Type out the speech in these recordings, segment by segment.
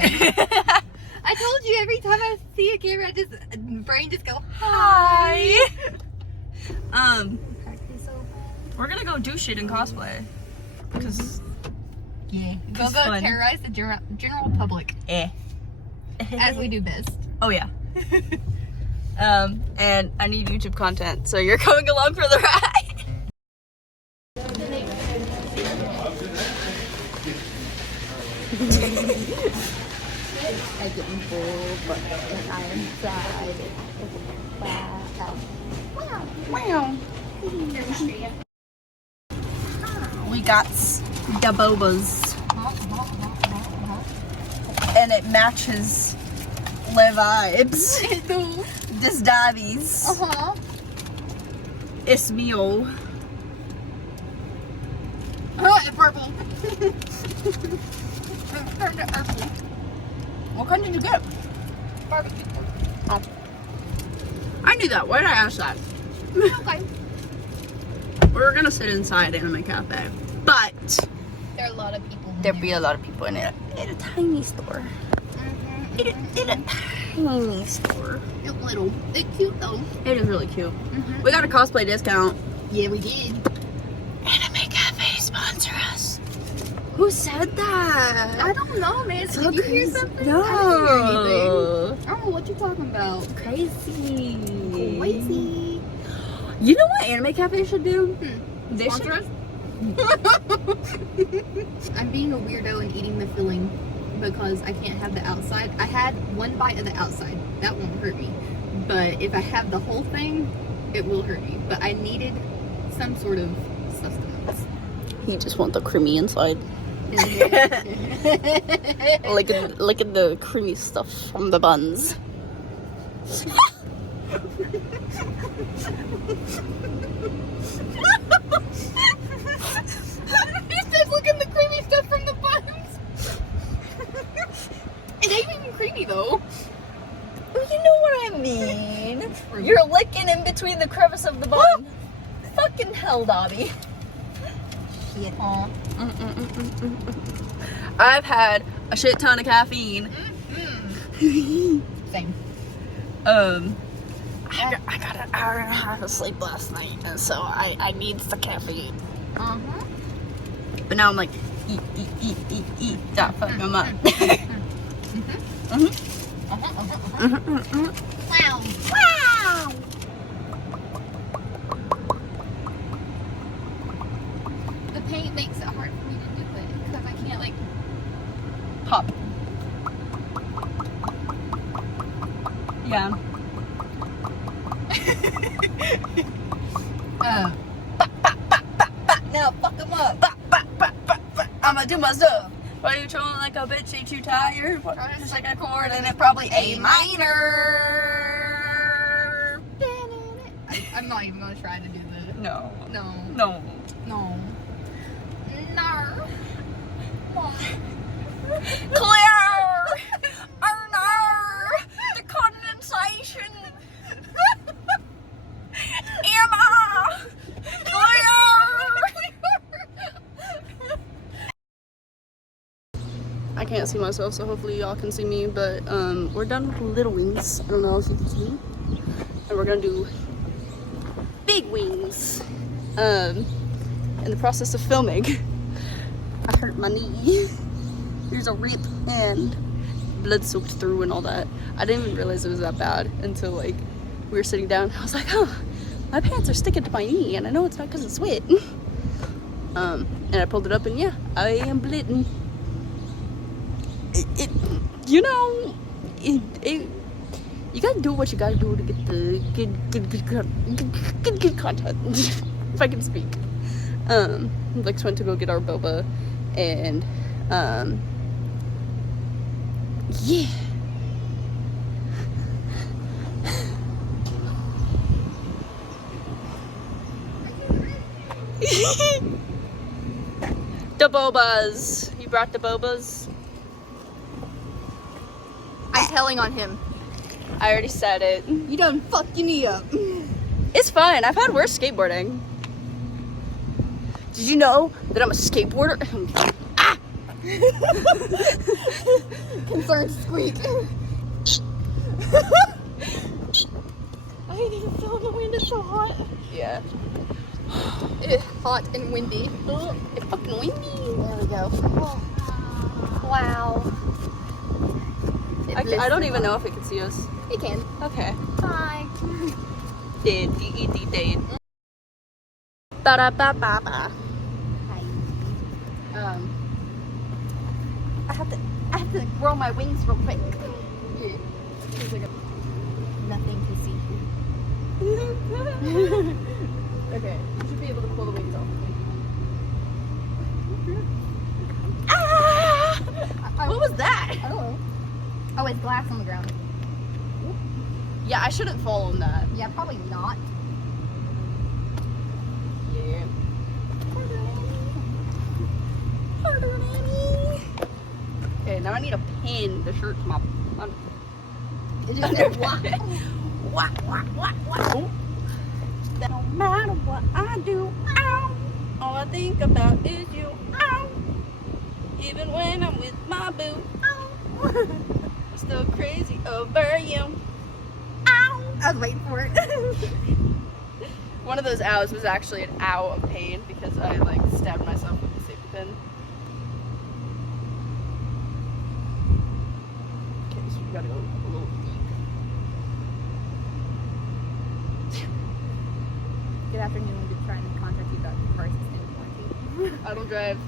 hi. I told you every time I see a camera, brain just go hi. We're gonna go do shit in cosplay. Because yeah, go terrorize the general public. As we do best. Oh yeah. And I need YouTube content, so you're coming along for the ride. I get full, but I am fried. Wow. We got the bobas. And it matches the vibes. This Dabi's. It's meal. Oh, it's purple. Turned to purple. What kind did you get? Barbecue. Oh. I knew that. Why did I ask that? Okay. We were gonna sit inside Anime Cafe, but There are a lot of people. there'd be a lot of people in it. In a tiny store. In a tiny store. It's little. It's cute though. It is really cute. We got a cosplay discount. Yeah, we did. Anime Cafe sponsor us. Who said that? I don't know, man. So Did you hear crazy. something? No. I didn't hear anything. I don't know what you're talking about. Crazy. Crazy. You know what Anime Cafe should do? They Sponsor should. us? I'm being a weirdo and eating the filling because I can't have the outside. I had one bite of the outside. That won't hurt me. But if I have the whole thing, it will hurt me. But I needed some sort of sustenance. You just want the creamy inside. Look at the creamy stuff from the buns. He's just looking the creamy stuff from the buns. It ain't even creamy though. You know what I mean. You're licking in between the crevice of the bun. Fucking hell, Dabi. Shit. I've had a shit ton of caffeine. Same. I got an hour and a half of sleep last night, and so I need the caffeine. But now I'm like, eat. That fuck them up. Wow. The paint makes it hard for me to do it because I can't like Pop. Yeah. Now fuck him up. I'ma do my stuff. Why are you trolling like a bitch? Ain't you tired? Just like a chord and it probably A minor. I'm not even gonna try to do the No. no. Clear! The condensation! Emma! Clear! I can't see myself, so hopefully y'all can see me, but we're done with little wings. I don't know if you can see. And we're gonna do big wings. In the process of filming, I hurt my knee. There's a rip and blood soaked through and all that. I didn't even realize it was that bad until like we were sitting down. I was like, oh, my pants are sticking to my knee, and I know it's not because of sweat. And I pulled it up, and yeah, I am bleeding. You know, you gotta do what you gotta do to get the good content. If I can speak. Lex went to go get our boba, and yeah. The bobas. You brought the bobas? I'm telling on him. I already said it. You done fucked your knee up. It's fine. I've had worse skateboarding. Did you know that I'm a skateboarder? Concerned squeak. I ain't even feeling the wind. It's so hot. Yeah. It's hot and windy. It's fucking windy. There we go. Oh. Wow. I don't even know if it can see us. You can. Okay. Bye. Dead. Dead. Ba-da-ba-ba-ba. Hi. I have to grow my wings real quick. Yeah. There's like nothing to see here. Okay, you should be able to pull the wings off. What was that? I don't know. Oh, it's glass on the ground. Yeah, I shouldn't fall on that. Yeah, probably not. Yeah. Okay, now I need a pin to shirt to my. It just said whack. Oh. No matter what I do, ow, all I think about is you, ow. Even when I'm with my boo, ow. I'm still crazy over you, ow. I was waiting for it. One of those ows was actually an ow of pain because I like stabbed myself with the safety pin. Okay, so we gotta go a little deep. Good afternoon. We've been trying to contact you about your car's extended warranty. I don't drive.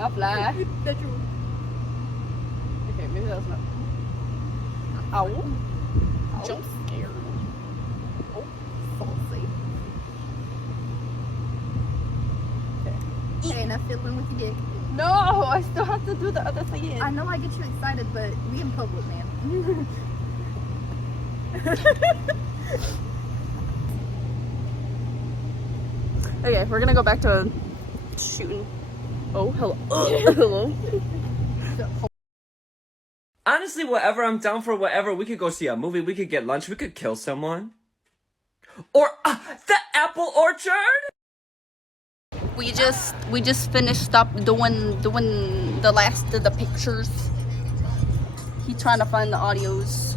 I fly. That's true. Okay, maybe that's not. Ow. Oh. Jump scare. Oh, falsy. Okay. Ain't enough fiddling with your dick. No, I still have to do the other thing. I know I get you excited, but we in public, man. Okay, we're gonna go back to shooting. Oh, hello. Hello. Honestly, whatever, I'm down for whatever. We could go see a movie, we could get lunch, we could kill someone. Or, the apple orchard? We just finished up doing the last of the pictures. He trying to find the audios.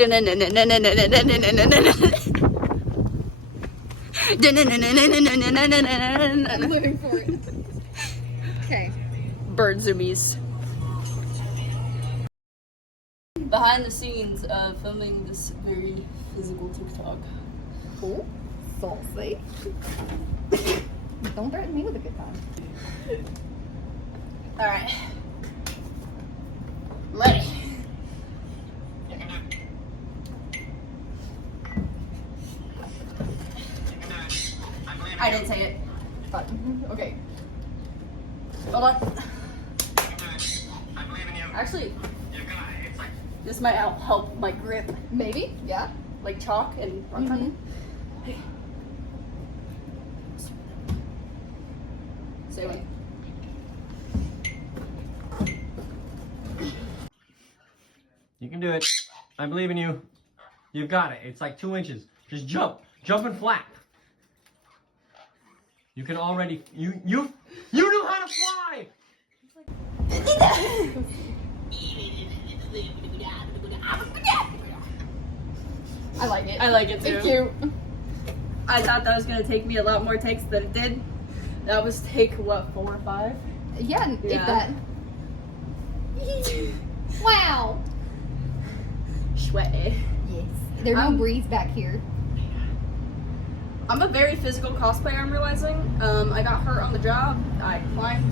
I'm living for it. Okay. Bird zoomies. Behind the scenes of filming this very physical TikTok. Cool. Saucy. Don't threaten me with a good time. Alright. Ready. I didn't say it. But, okay. Hold on. Actually, this might help my grip. Maybe. Yeah. Like chalk and rock climbing. Hey. Say when. You can do it. I believe in you. You've got it. It's like 2 inches. Just jump. Jump and flap. You can already you know how to fly! I like it. I like it too. It's cute. I thought that was gonna take me a lot more takes than it did. That was take what, 4 or 5? Yeah, if Yeah. that. Wow. Sweaty. Yes. There's no breeze back here. I'm a very physical cosplayer, I'm realizing. I got hurt on the job. I climbed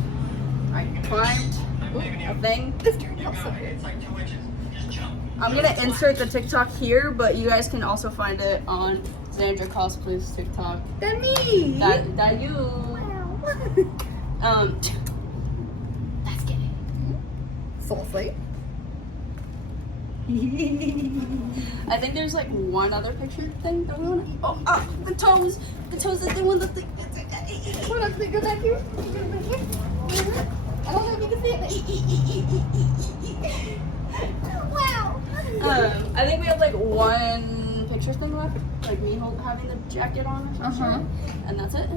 a thing. This turned out so good. It's like 2 inches. Just jump. I'm gonna insert the TikTok here, but you guys can also find it on Xandra Cosplay's TikTok. That me. That you. Wow. Let's get it. Saucy. I think there's like one other picture thing that we want to. Oh, the toes is the one that thing. What else? Go back here. Go back here. I don't know if you can see it. Wow. I think we have like one picture thing left. like me having the jacket on or something. And that's it.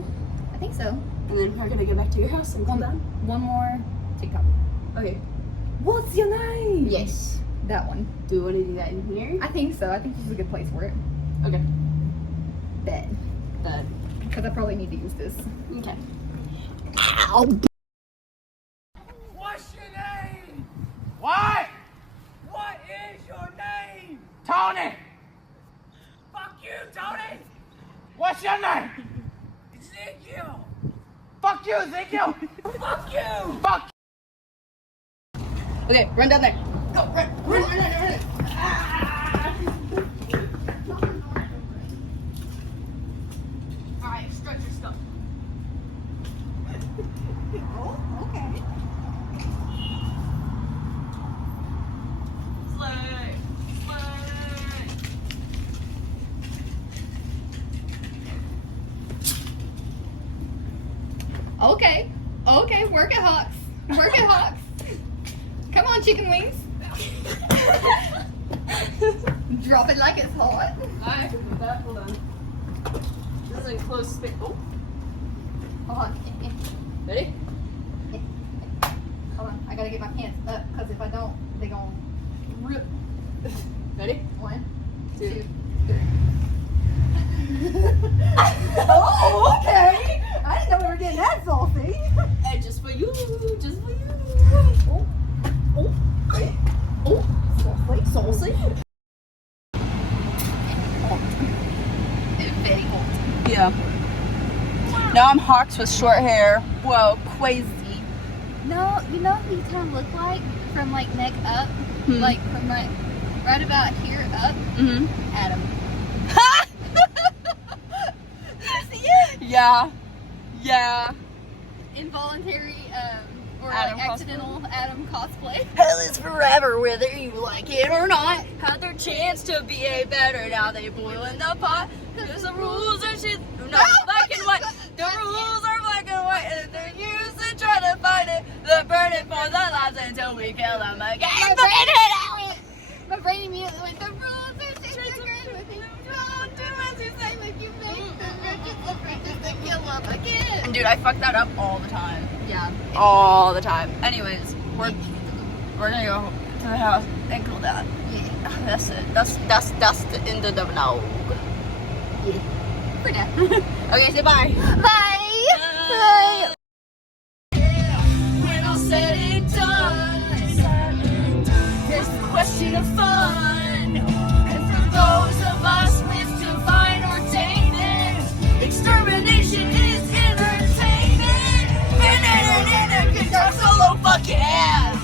I think so. And then we're gonna get back to your house and come down. One more TikTok. Okay. What's your name? Yes. That one. Do you want to do that in here? I think so. I think this is a good place for it. Okay. Bet. But Because I probably need to use this. okay. What's your name? What? What is your name? Tony. Fuck you, Tony. What's your name? Ezekiel. Fuck you, Ezekiel. Fuck you. Fuck. Okay, run down there. Go, run. Alright, stretch your stuff. Oh, okay. Slay. Okay. Okay, work it, Hawks. Work it, Hawks. Come on, chicken wings. Drop it like it's hot. I can do that. Hold on. This is a close space. Oh, Hold on. ready? Hold on. I gotta get my pants up because if I don't, they gon' rip. Ready? 1, 2, 2, 3. Oh, okay. I didn't know we were getting that saucy. And just for you. Just for you. Oh, oh, okay. Oh, saucy. It's very hot. Yeah. Now I'm Hawks with short hair. Whoa, crazy. No, you know what he kind of look like from like neck up, like from like right about here up. Mm-hmm. Adam. Yeah. Yeah. Involuntary or Adam like accidental Adam cosplay. Hell is forever, whether you like it or not. Had their chance to be a better, now they boil in the pot. Cause the rules are shit. No, black and white. The rules are black and white, and they're used to try to fight it. They're burning for their lives until we kill them again. My brain immediately went, the rules are shit. Don't do as you say, like you make the richest and kill them again. And dude, I fuck that up all the time. Yeah. All the time. Anyways, we're gonna go to the house and cool down. Yeah. That's it. That's the end of the vlog. Yeah. For now. Okay, say bye. Bye. Bye. When all said and done, it's a question of fun. And for those of us with divine ordainment, extermination is entertainment. And guitar solo, fuck yeah!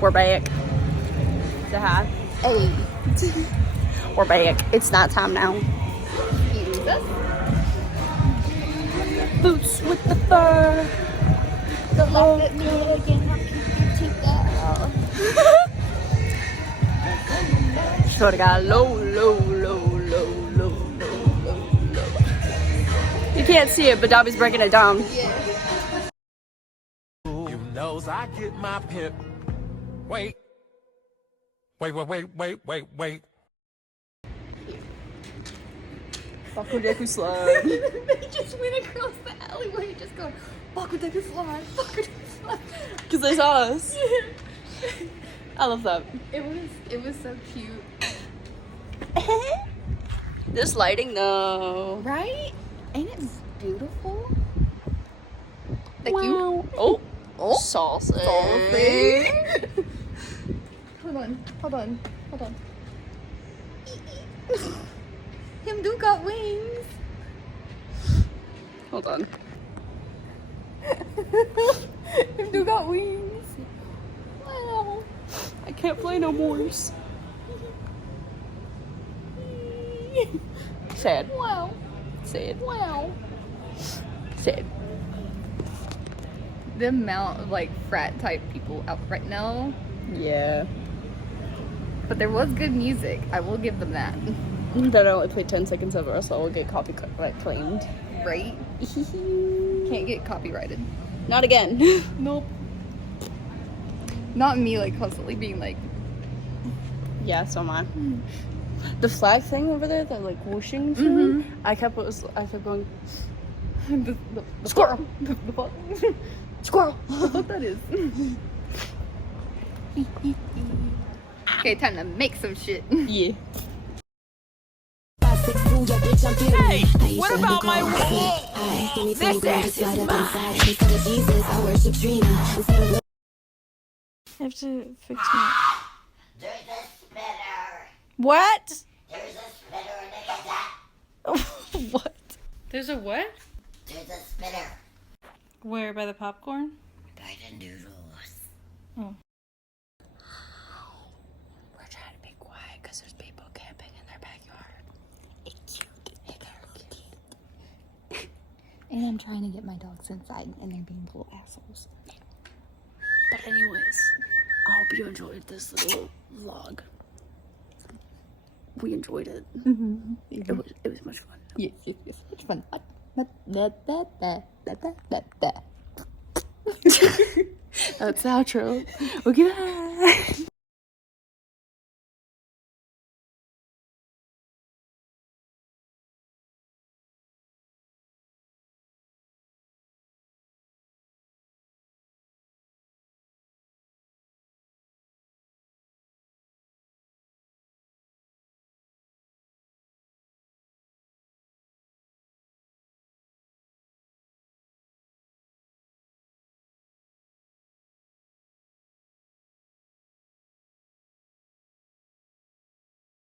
We're back. Say hi. Hey. We're back. It's night time now. Excuse us. Boots with the fur. Don't laugh at me again. I'll keep your teeth out. Swear to God, low. You can't see it, but Dabi's breaking it down. You knows I get my pimp. Wait. Bakudeku slide. They just went across the alleyway just going, Bakudeku slide, Bakudeku slide. Because they saw us. I love that. It was so cute. This lighting though. Right? Ain't it beautiful? Thank you. Oh. Saucy. Hold on. Him do got wings. Hold on. Him do got wings. Wow. I can't play no more. Sad. Wow. Sad. Wow. Sad. The amount of like frat type people out right now. Yeah. But there was good music. I will give them that. But I only played 10 seconds of it, or else I will get copyright claimed. Right? Can't get copyrighted. Not again. Nope. Not me like constantly being like, Yeah, so am I. the flag thing over there, that like whooshing thing. I kept going. The squirrel. The fuck? Squirrel. What that is? Okay, time to make some shit. Yeah. Hey, what about my wall? This ass is mine. I have to fix my. There's a spitter. What? There's a spitter in the kitchen. What? There's a what? There's a spitter. Where, by the popcorn? By the noodles. Oh. We're trying to be quiet because there's people camping in their backyard. It's cute. Hey, they're cute. And I'm trying to get my dogs inside, and they're being little assholes. But anyways, I hope you enjoyed this little vlog. We enjoyed it. It was much fun. Yes, it's fun. That's the outro. Okay, bye.